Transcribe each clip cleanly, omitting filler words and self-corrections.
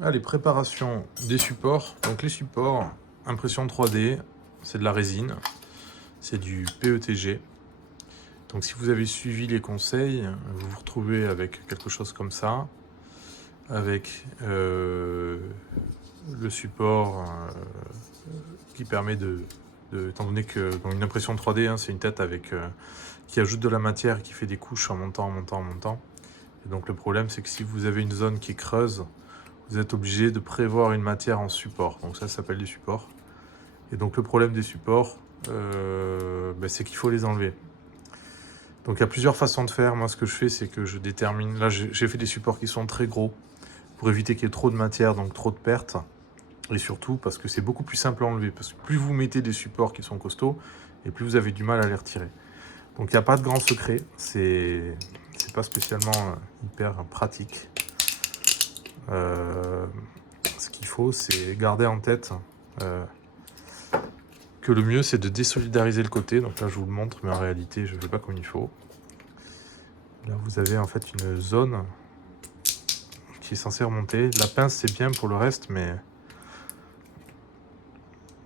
Allez, préparation des supports. Donc les supports, impression 3D, c'est de la résine, c'est du PETG. Donc si vous avez suivi les conseils, vous vous retrouvez avec quelque chose comme ça, avec le support qui permet étant donné que dans une impression 3D, hein, c'est une tête avec qui ajoute de la matière et qui fait des couches en montant, en montant, en montant. Et donc le problème, c'est que si vous avez une zone qui creuse, vous êtes obligé de prévoir une matière en support. Donc ça s'appelle des supports. Et donc le problème des supports, c'est qu'il faut les enlever. Donc il y a plusieurs façons de faire. Moi, ce que je fais, c'est que je détermine... Là, j'ai fait des supports qui sont très gros pour éviter qu'il y ait trop de matière, donc trop de pertes. Et surtout parce que c'est beaucoup plus simple à enlever. Parce que plus vous mettez des supports qui sont costauds, et plus vous avez du mal à les retirer. Donc il n'y a pas de grand secret. C'est pas spécialement hyper pratique. Ce qu'il faut, c'est garder en tête que le mieux, c'est de désolidariser le côté. Donc là, je vous le montre, mais en réalité, je ne fais pas comme il faut. Là, vous avez en fait une zone qui est censée remonter. La pince, c'est bien pour le reste, mais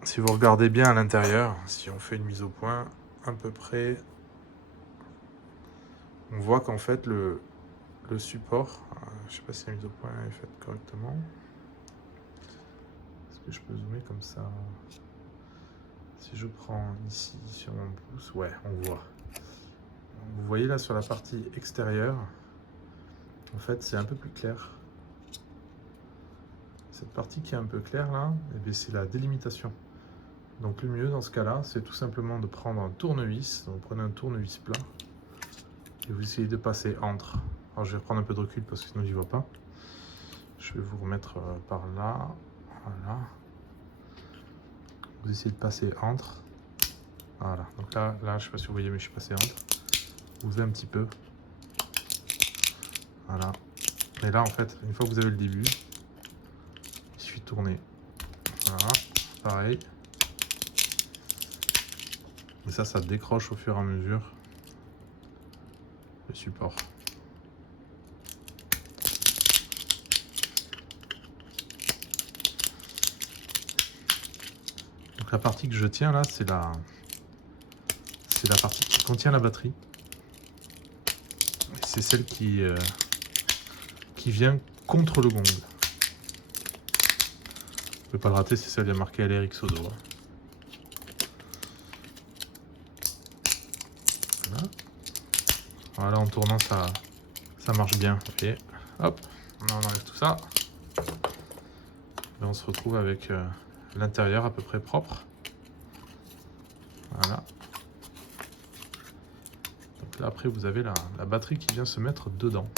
si vous regardez bien à l'intérieur, si on fait une mise au point à peu près, on voit qu'en fait, le support, je ne sais pas si la mise au point est faite correctement. Est-ce que je peux zoomer comme ça? Si je prends ici sur mon pouce, ouais, on voit. Vous voyez là sur la partie extérieure, en fait c'est un peu plus clair. Cette partie qui est un peu claire là, c'est la délimitation. Donc le mieux dans ce cas-là, c'est tout simplement de prendre un tournevis. Donc vous prenez un tournevis plat et vous essayez de passer entre. Alors je vais reprendre un peu de recul parce que sinon j'y vois pas. Je vais vous remettre par là. Voilà. Vous essayez de passer entre. Voilà. Donc là, je sais pas si vous voyez, mais je suis passé entre. Ouvrez un petit peu. Voilà. Et là, en fait, une fois que vous avez le début, il suffit de tourner. Voilà. Pareil. Et ça décroche au fur et à mesure le support. Donc la partie que je tiens là, c'est la partie qui contient la batterie. C'est celle qui vient contre le gong. Vous ne pouvez pas le rater, c'est celle qui est marquée LRX au dos. Voilà. Voilà, en tournant, ça marche bien. Et hop, on enlève tout ça. Et on se retrouve avec l'intérieur à peu près propre. Voilà. Donc là, après, vous avez la batterie qui vient se mettre dedans.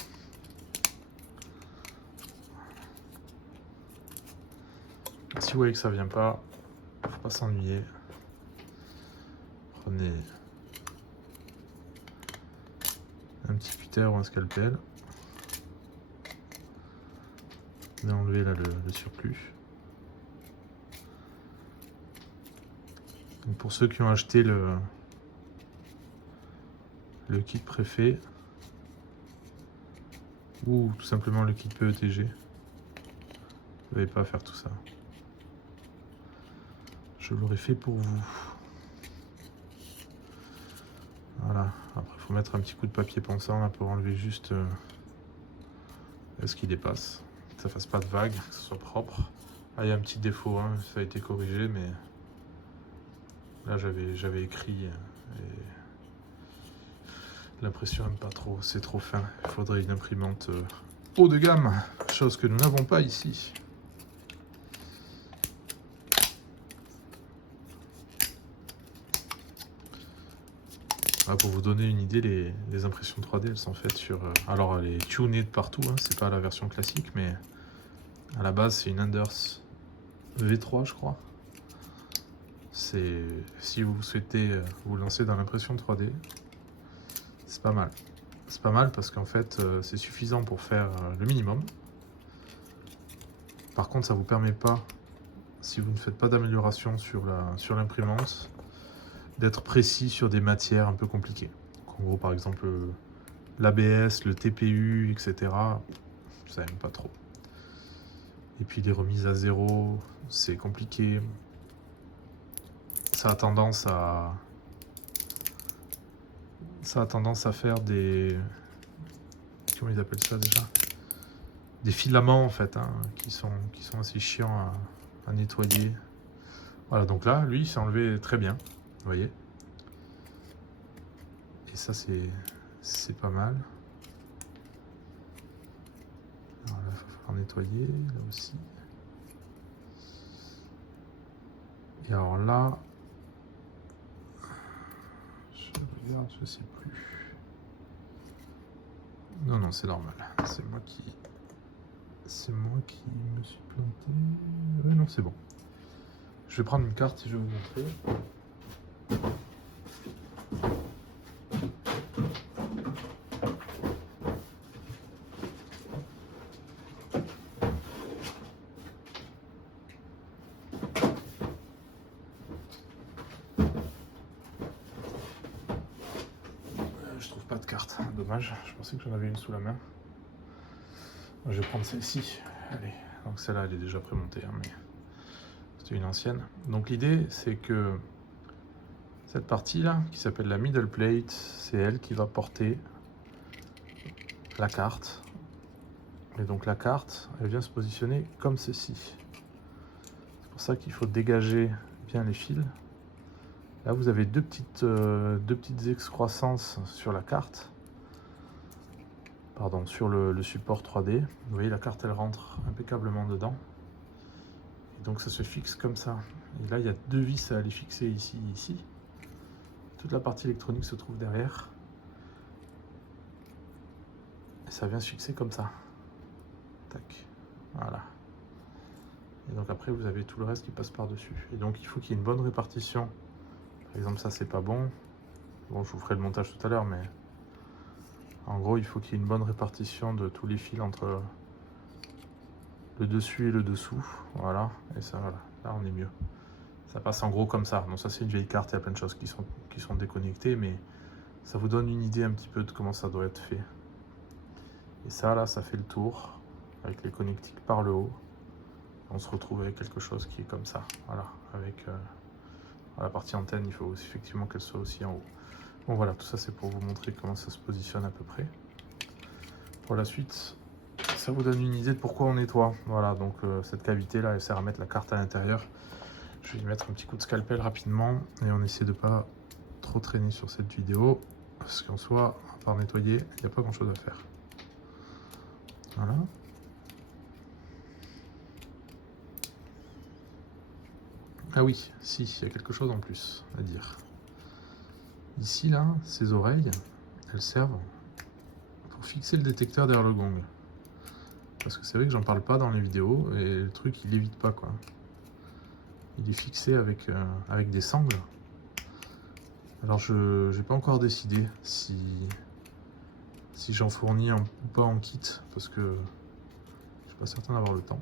Si vous voyez que ça vient pas, faut pas s'ennuyer. Prenez un petit cutter ou un scalpel. Et enlevez là le surplus. Donc pour ceux qui ont acheté le kit préfet ou tout simplement le kit PETG, vous n'avez pas à faire tout ça. Je l'aurais fait pour vous. Voilà, après il faut mettre un petit coup de papier pensant là pour enlever juste ce qui dépasse, que ça fasse pas de vagues, que ce soit propre. Ah, il y a un petit défaut, hein, ça a été corrigé, mais là j'avais écrit et l'impression n'aime pas trop, c'est trop fin. Il faudrait une imprimante haut de gamme, chose que nous n'avons pas ici. Ah, pour vous donner une idée, les impressions 3D, elles sont faites sur... alors, elle est tunée de partout, hein, c'est pas la version classique, mais à la base, c'est une Anders V3, je crois. Si vous souhaitez vous lancer dans l'impression 3D, c'est pas mal. C'est pas mal parce qu'en fait, c'est suffisant pour faire le minimum. Par contre, ça vous permet pas, si vous ne faites pas d'amélioration sur l'imprimante, d'être précis sur des matières un peu compliquées. Donc, en gros, par exemple, l'ABS, le TPU, etc. Ça n'aime pas trop. Et puis les remises à zéro, c'est compliqué. Ça a tendance à faire des... Comment ils appellent ça déjà? Des filaments en fait, hein, qui sont assez chiants à nettoyer. Voilà, donc là, lui, il s'est enlevé très bien, vous voyez. Et ça, c'est pas mal. Alors là, il va falloir nettoyer, là aussi. Et alors là, je regarde, je sais plus. Non, c'est normal. C'est moi qui me suis planté. Ouais, non, c'est bon. Je vais prendre une carte et je vais vous montrer. Je trouve pas de carte, dommage. Je pensais que j'en avais une sous la main. Je vais prendre celle-ci. Allez, donc celle-là, elle est déjà prémontée, hein, mais c'est une ancienne. Donc l'idée, c'est que cette partie-là, qui s'appelle la middle plate, c'est elle qui va porter la carte. Et donc la carte, elle vient se positionner comme ceci. C'est pour ça qu'il faut dégager bien les fils. Là, vous avez deux petites excroissances sur la carte. Pardon, sur le support 3D. Vous voyez, la carte, elle rentre impeccablement dedans. Et donc ça se fixe comme ça. Et là, il y a deux vis à aller fixer ici et ici. Toute la partie électronique se trouve derrière. Et ça vient se fixer comme ça. Tac. Voilà. Et donc après, vous avez tout le reste qui passe par-dessus. Et donc, il faut qu'il y ait une bonne répartition. Par exemple, ça, c'est pas bon. Bon, je vous ferai le montage tout à l'heure, mais en gros, il faut qu'il y ait une bonne répartition de tous les fils entre le dessus et le dessous. Voilà. Et ça, voilà. Là, on est mieux. Ça passe en gros comme ça. Donc ça, c'est une vieille carte. Il y a plein de choses qui sont déconnectées, mais ça vous donne une idée un petit peu de comment ça doit être fait. Et ça, là, ça fait le tour avec les connectiques par le haut. On se retrouve avec quelque chose qui est comme ça. Voilà. Avec la partie antenne, il faut aussi, effectivement qu'elle soit aussi en haut. Bon, voilà. Tout ça, c'est pour vous montrer comment ça se positionne à peu près. Pour la suite, ça vous donne une idée de pourquoi on nettoie. Voilà. Donc, cette cavité-là, elle sert à mettre la carte à l'intérieur. Je vais y mettre un petit coup de scalpel rapidement et on essaie de pas trop traîner sur cette vidéo parce qu'en soi, à part nettoyer, il n'y a pas grand chose à faire. Voilà. Ah oui, si, il y a quelque chose en plus à dire. Ici, là, ces oreilles, elles servent pour fixer le détecteur derrière le gong. Parce que c'est vrai que j'en parle pas dans les vidéos et le truc, il évite pas, quoi. Il est fixé avec des sangles. Alors, je n'ai pas encore décidé si j'en fournis ou pas en kit, parce que je suis pas certain d'avoir le temps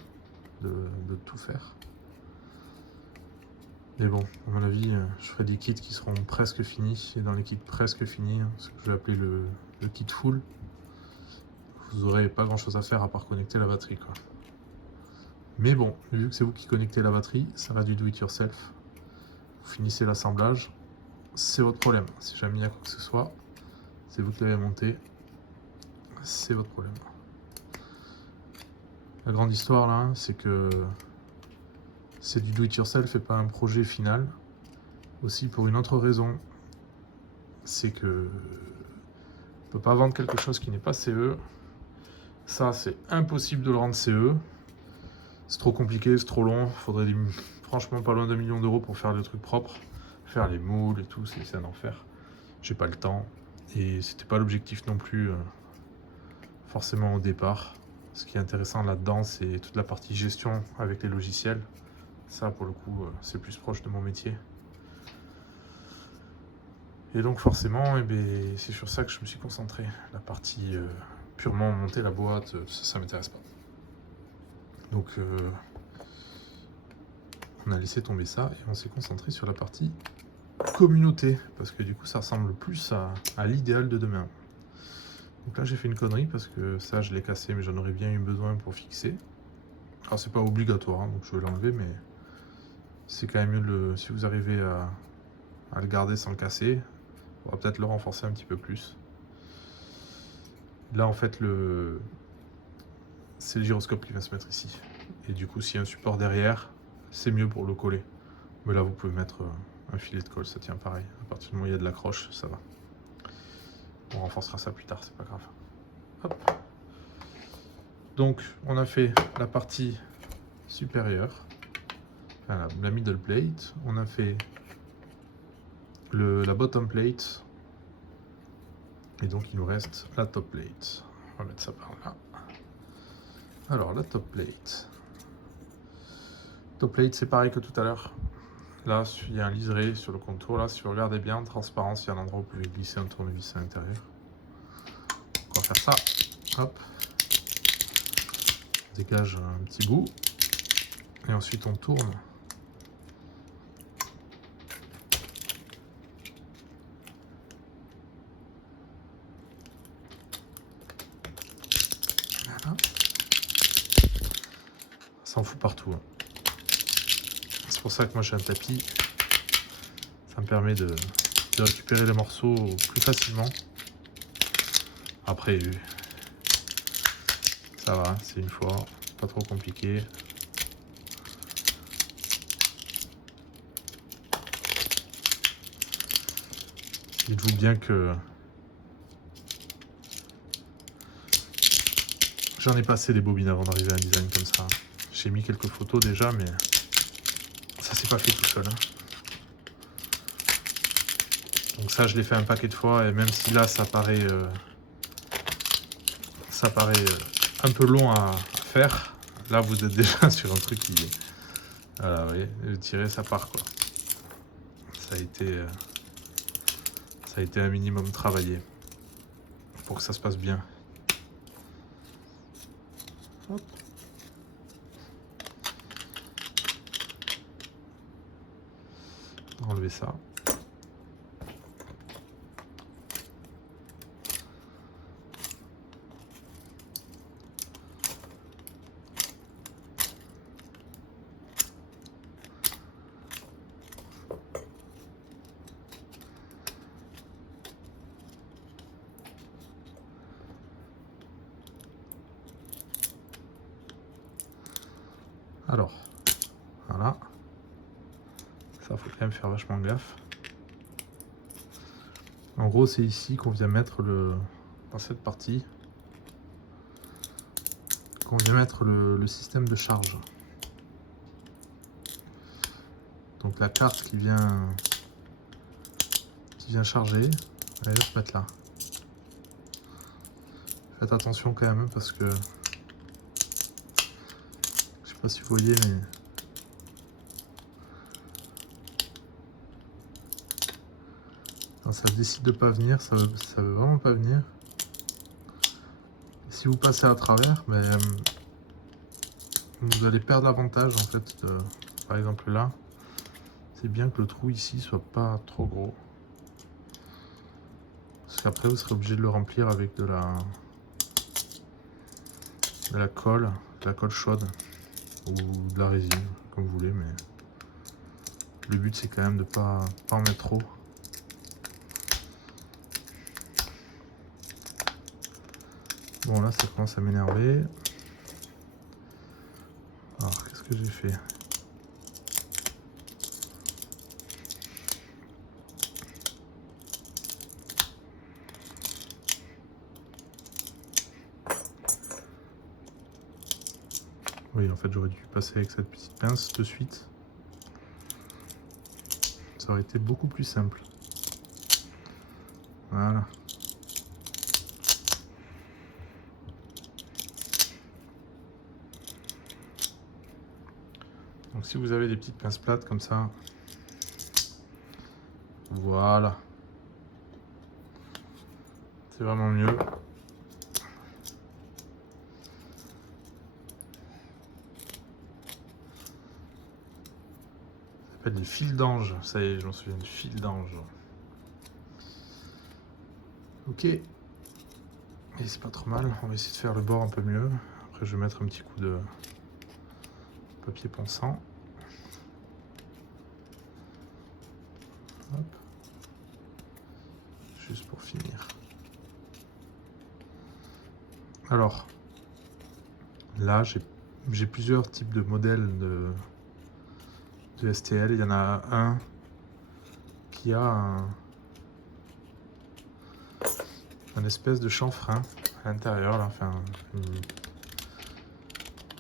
de tout faire. Mais bon, à mon avis, je ferai des kits qui seront presque finis. Et dans les kits presque finis, ce que je vais appeler le kit full, vous n'aurez pas grand chose à faire à part connecter la batterie, quoi. Mais bon, vu que c'est vous qui connectez la batterie, ça va du do it yourself. Vous finissez l'assemblage, c'est votre problème. Si jamais il y a quoi que ce soit, c'est vous qui l'avez monté, c'est votre problème. La grande histoire là, c'est que c'est du do it yourself et pas un projet final. Aussi pour une autre raison, c'est que on peut pas vendre quelque chose qui n'est pas CE. Ça, c'est impossible de le rendre CE. C'est trop compliqué, c'est trop long. Il faudrait franchement pas loin d'1 million d'euros pour faire le truc propre. Faire les moules et tout, c'est un enfer. J'ai pas le temps. Et c'était pas l'objectif non plus, forcément au départ. Ce qui est intéressant là-dedans, c'est toute la partie gestion avec les logiciels. Ça, pour le coup, c'est plus proche de mon métier. Et donc forcément, c'est sur ça que je me suis concentré. La partie purement monter la boîte, ça m'intéresse pas. Donc on a laissé tomber ça et on s'est concentré sur la partie communauté. Parce que du coup, ça ressemble plus à l'idéal de demain. Donc là, j'ai fait une connerie parce que ça, je l'ai cassé, mais j'en aurais bien eu besoin pour fixer. Alors c'est pas obligatoire, hein, donc je vais l'enlever, mais c'est quand même mieux si vous arrivez à le garder sans le casser. On va peut-être le renforcer un petit peu plus. Là en fait c'est le gyroscope qui va se mettre ici. Et du coup s'il y a un support derrière, c'est mieux pour le coller. Mais là vous pouvez mettre un filet de colle, ça tient pareil. À partir du moment où il y a de l'accroche, ça va. On renforcera ça plus tard, c'est pas grave. Hop. Donc on a fait la partie supérieure, enfin, la middle plate, on a fait la bottom plate, et donc il nous reste la top plate. On va mettre ça par là. Alors la top plate. Top plate c'est pareil que tout à l'heure. Là il y a un liseré sur le contour, là si vous regardez bien en transparence, il y a un endroit où vous pouvez glisser un tournevis à l'intérieur. On va faire ça, hop. On dégage un petit bout, et ensuite on tourne. Voilà. Ça en fout partout. Hein. C'est pour ça que moi j'ai un tapis. Ça me permet de récupérer les morceaux plus facilement. Après, ça va, c'est une fois, pas trop compliqué. Dites-vous bien que j'en ai passé des bobines avant d'arriver à un design comme ça. J'ai mis quelques photos déjà, mais ça s'est pas fait tout seul. Hein. Donc ça, je l'ai fait un paquet de fois, et même si là, ça paraît un peu long à faire, là, vous êtes déjà sur un truc qui... Voilà, vous voyez, le tirer, ça part, quoi. Ça a été un minimum travaillé pour que ça se passe bien. Hop. Enlever ça. Alors, voilà. Ça, faut quand même faire vachement gaffe. En gros, c'est ici qu'on vient mettre dans cette partie, qu'on vient mettre le système de charge. Donc la carte qui vient charger, elle va se mettre là. Faites attention quand même parce que je sais pas si vous voyez, mais quand ça décide de pas venir, ça veut vraiment pas venir. Et si vous passez à travers, ben, vous allez perdre l'avantage en fait. Par exemple là, c'est bien que le trou ici soit pas trop gros. Parce qu'après vous serez obligé de le remplir avec de la colle chaude ou de la résine, comme vous voulez, mais le but c'est quand même de pas en mettre trop. Bon là ça commence à m'énerver. Alors qu'est-ce que j'ai fait? Oui, en fait j'aurais dû passer avec cette petite pince de suite. Ça aurait été beaucoup plus simple. Voilà. Donc si vous avez des petites pinces plates comme ça, voilà. C'est vraiment mieux. Ça s'appelle des fils d'ange. Ça y est, je m'en souviens, des fils d'ange. Ok. Et c'est pas trop mal. On va essayer de faire le bord un peu mieux. Après, je vais mettre un petit coup de papier ponçant. Hop. Juste pour finir. Alors, là, j'ai plusieurs types de modèles de STL. Il y en a un qui a un espèce de chanfrein à l'intérieur, là, enfin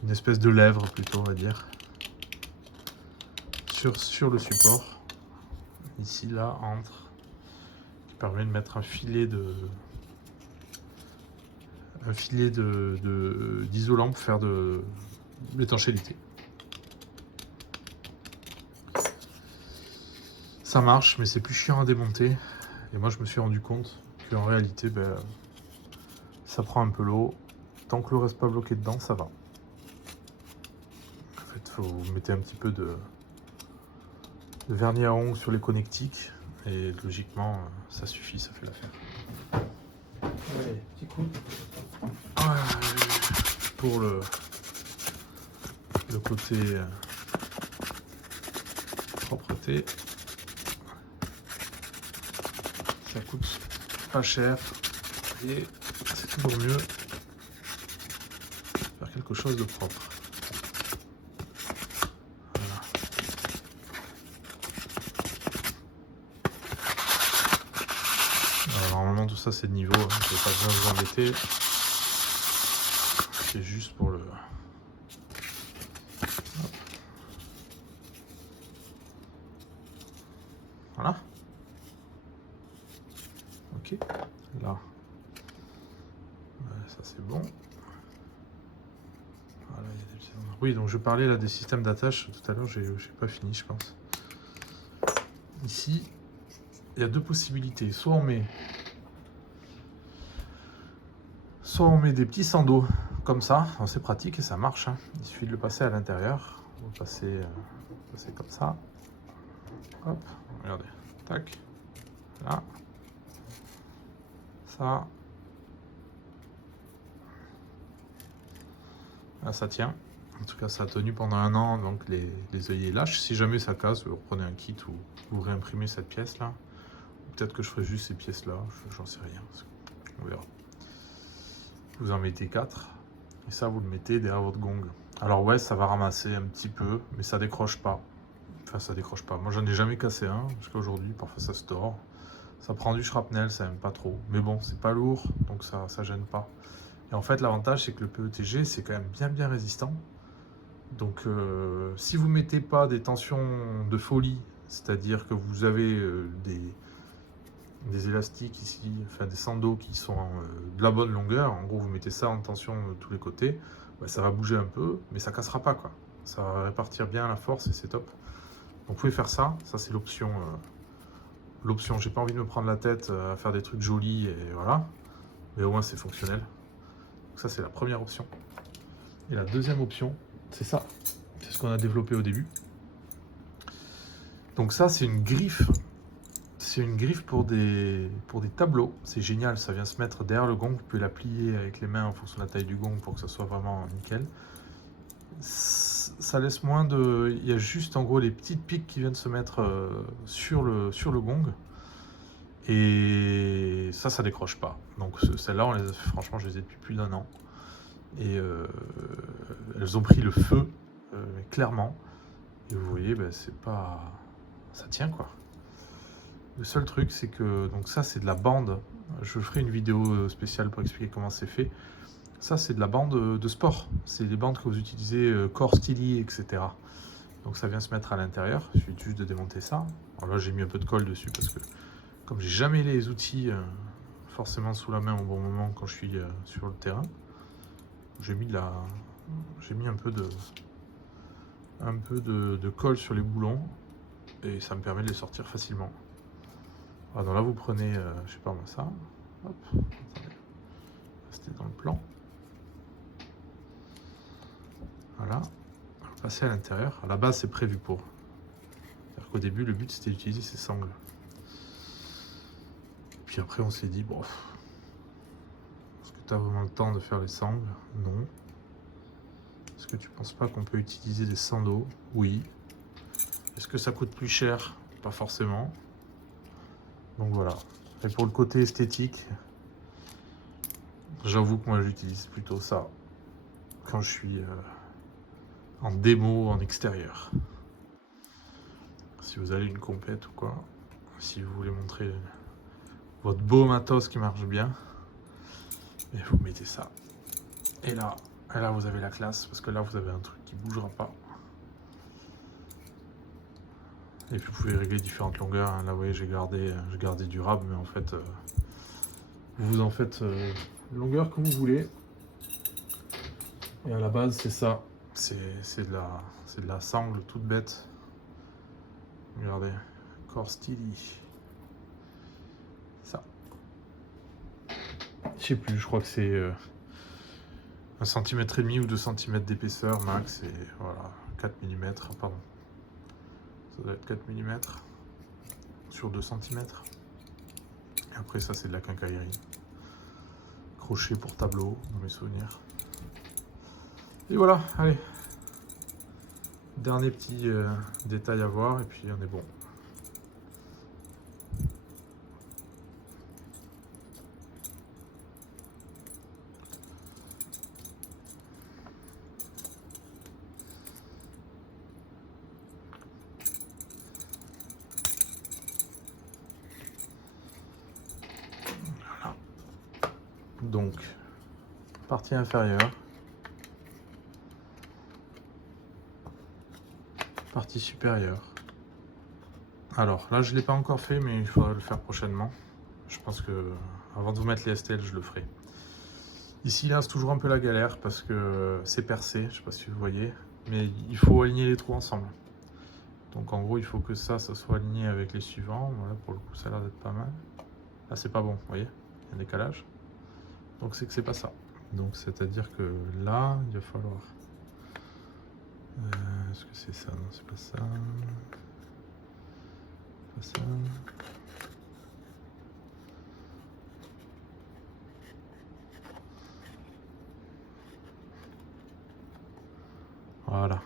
une espèce de lèvre plutôt, on va dire, sur le support. Ici, là, entre, qui permet de mettre un filet d'isolant pour faire de l'étanchéité. Ça marche, mais c'est plus chiant à démonter. Et moi, je me suis rendu compte qu'en réalité, ça prend un peu l'eau. Tant que l'eau reste pas bloquée dedans, ça va. En fait, vous mettez un petit peu de vernis à ongles sur les connectiques. Et logiquement, ça suffit, ça fait l'affaire. Allez, petit coup. Pour le côté propreté. Ça coûte pas cher et c'est toujours mieux de faire quelque chose de propre. Voilà. Alors, normalement tout ça c'est de niveau, hein, je ne vais pas bien vous embêter. C'est juste pour le... Hop. Voilà. Ok, là, ça c'est bon. Voilà, il y a des petits... Oui, donc je parlais là des systèmes d'attache tout à l'heure, j'ai pas fini je pense. Ici, il y a deux possibilités. Soit on met des petits sandos comme ça, c'est pratique et ça marche. Hein. Il suffit de le passer à l'intérieur. Vous passez comme ça. Hop, regardez, tac, là, ça, là ça tient. En tout cas, ça a tenu pendant 1 an, donc les œillets lâchent. Si jamais ça casse, vous reprenez un kit ou vous réimprimez cette pièce là. Peut-être que je ferai juste ces pièces là, j'en sais rien. On verra. Vous en mettez 4 et ça vous le mettez derrière votre gong. Alors ouais, ça va ramasser un petit peu, mais ça décroche pas. Enfin, ça décroche pas. Moi, j'en ai jamais cassé un jusqu'à aujourd'hui. Parfois, ça se tord. Ça prend du shrapnel, ça aime pas trop. Mais bon, c'est pas lourd, donc ça gêne pas. Et en fait, l'avantage, c'est que le PETG, c'est quand même bien résistant. Donc, si vous mettez pas des tensions de folie, c'est-à-dire que vous avez des élastiques ici, enfin des sandos qui sont de la bonne longueur, en gros, vous mettez ça en tension de tous les côtés, ça va bouger un peu, mais ça cassera pas, quoi. Ça va répartir bien la force et c'est top. Donc, vous pouvez faire ça. Ça, c'est l'option. L'option, j'ai pas envie de me prendre la tête à faire des trucs jolis et voilà, mais au moins c'est fonctionnel. Donc ça c'est la première option. Et la deuxième option, c'est ça. C'est ce qu'on a développé au début. Donc ça c'est une griffe. C'est une griffe pour des tableaux. C'est génial, ça vient se mettre derrière le gong. Vous pouvez la plier avec les mains en fonction de la taille du gong pour que ça soit vraiment nickel. Ça laisse moins de... Il y a juste en gros les petites piques qui viennent se mettre sur le gong. Et ça décroche pas. Donc celles-là, franchement, je les ai depuis plus d'1 an. Et elles ont pris le feu, clairement. Et vous voyez, c'est pas... Ça tient, quoi. Le seul truc, c'est que... Donc ça, c'est de la bande. Je ferai une vidéo spéciale pour expliquer comment c'est fait. Ça, c'est de la bande de sport. C'est des bandes que vous utilisez, Core Steely, etc. Donc ça vient se mettre à l'intérieur. Il suffit juste de démonter ça. Alors là, j'ai mis un peu de colle dessus parce que comme j'ai jamais les outils forcément sous la main au bon moment quand je suis sur le terrain, j'ai mis un peu de colle sur les boulons et ça me permet de les sortir facilement. Alors donc là vous prenez, je sais pas moi, ça, hop, attendez, restez dans le plan. Voilà, vous passez à l'intérieur. À la base c'est prévu pour. C'est-à-dire qu'au début le but c'était d'utiliser ces sangles. Puis après on s'est dit, bon, est-ce que tu as vraiment le temps de faire les sangles? Non. Est-ce que tu penses pas qu'on peut utiliser des sandos? Oui. Est-ce que ça coûte plus cher? Pas forcément. Donc voilà. Et pour le côté esthétique, j'avoue que moi j'utilise plutôt ça quand je suis en démo en extérieur. Si vous avez une compète ou quoi, si vous voulez montrer votre beau matos qui marche bien, et vous mettez ça. Et là vous avez la classe, parce que là vous avez un truc qui bougera pas. Et puis vous pouvez régler différentes longueurs. Hein. Là vous voyez j'ai gardé durable, mais en fait vous en faites longueur que vous voulez. Et à la base c'est ça. C'est de la sangle toute bête. Regardez, Core Steely. Ça. Je sais plus, je crois que c'est 1,5 cm ou 2 cm d'épaisseur max. Et voilà, 4 mm, pardon. Ça doit être 4 mm sur 2 cm. Et après ça c'est de la quincaillerie. Crochet pour tableau, dans mes souvenirs. Et voilà, allez. Dernier petit détail à voir et puis on est bon. Voilà. Donc, partie inférieure. Partie supérieure. Alors là je ne l'ai pas encore fait mais il faudra le faire prochainement. Je pense que avant de vous mettre les STL je le ferai. Ici là c'est toujours un peu la galère parce que c'est percé, je ne sais pas si vous voyez, mais il faut aligner les trous ensemble. Donc en gros il faut que ça soit aligné avec les suivants. Voilà, pour le coup ça a l'air d'être pas mal. Là c'est pas bon, vous voyez, il y a un décalage. Donc c'est que c'est pas ça. Donc c'est à dire que là il va falloir... est-ce que c'est ça? Non c'est pas ça. Pas ça. Voilà.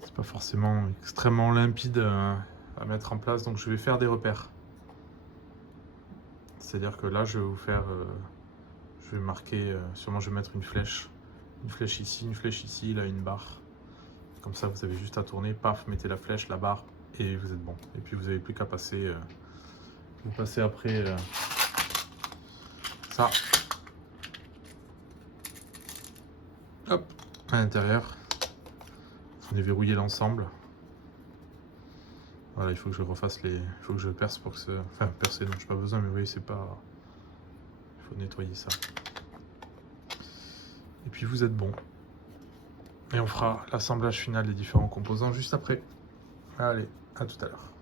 C'est pas forcément extrêmement limpide à mettre en place, donc je vais faire des repères. C'est-à-dire que là, je vais vous faire, je vais marquer, sûrement je vais mettre une flèche ici, là une barre. Comme ça, vous avez juste à tourner, paf, mettez la flèche, la barre, et vous êtes bon. Et puis vous n'avez plus qu'à passer, vous passez après ça. Hop, à l'intérieur. On est verrouillé l'ensemble. Voilà, il faut que je refasse les... Il faut que je perce pour que ce... Enfin, percer, non, j'ai pas besoin, mais vous voyez, c'est pas... Il faut nettoyer ça. Et puis vous êtes bon. Et on fera l'assemblage final des différents composants juste après. Allez, à tout à l'heure.